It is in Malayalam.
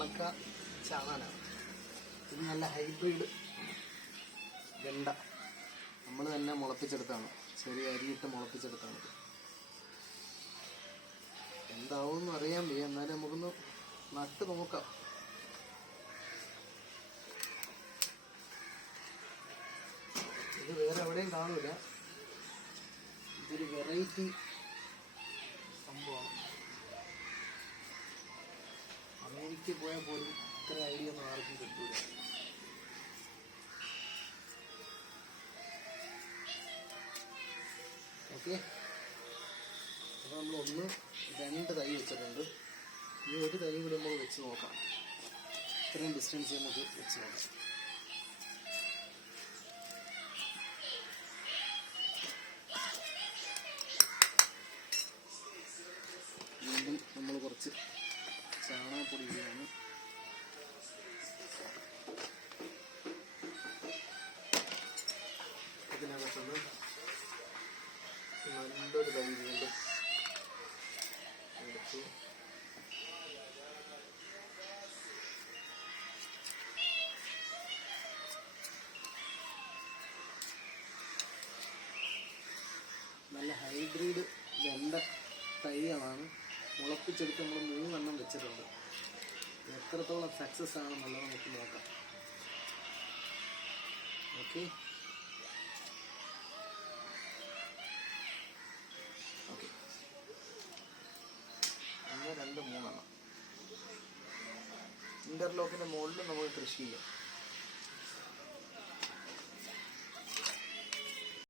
പക്ക ചാണാനാണ് ഇത് നല്ല ഹൈബ്രിഡ് വെണ്ട. നമ്മൾ തന്നെ മുളപ്പിച്ചെടുത്താണ്. ചെറിയ അരിയിട്ട് മുളപ്പിച്ചെടുത്താണ് എന്താവുമെന്ന് അറിയാൻ വയ്യ. എന്നാലും നമുക്കൊന്ന് നട്ട് നോക്കാം. ഇത് വേറെ എവിടെയും കാണൂല. ഇതൊരു വെറൈറ്റി അമേരിക്കയിൽ പോയാൽ പോലും ഇത്ര ഐഡിയ ഒന്നും ആർക്കും കിട്ടൂല. ഓക്കെ. അപ്പോൾ നമ്മൾ ഒന്ന് രണ്ട് തൈ വെച്ചിട്ടുണ്ട്. ഈ ഒരു തൈ കൂടി നമ്മൾ വെച്ച് നോക്കാം. ഇത്രയും ഡിസ്റ്റൻസ് നമുക്ക് വെച്ച് നോക്കാം. വീണ്ടും നമ്മൾ കുറച്ച് ചാണകപ്പൊടി ഇടുകയാണ് ഇതിനകത്തുനിന്ന് നല്ലൊരു തൈ വീണ്ടും എടുത്തു നല്ല ഹൈബ്രിഡ് വെണ്ട തൈകളാണ്. മുളപ്പിച്ചെടുത്ത് നമ്മൾ മൂന്നെണ്ണം വെച്ചിട്ടുണ്ട്. എത്രത്തോളം സക്സസ് ആണെന്നുള്ളത് നമുക്ക് നോക്കാം. ഓക്കെ ഓക്കെ ഒന്ന് രണ്ട് മൂന്നെണ്ണം. ഇന്റർലോക്കിന്റെ മുകളിൽ നമുക്ക് കൃഷി ചെയ്യാം.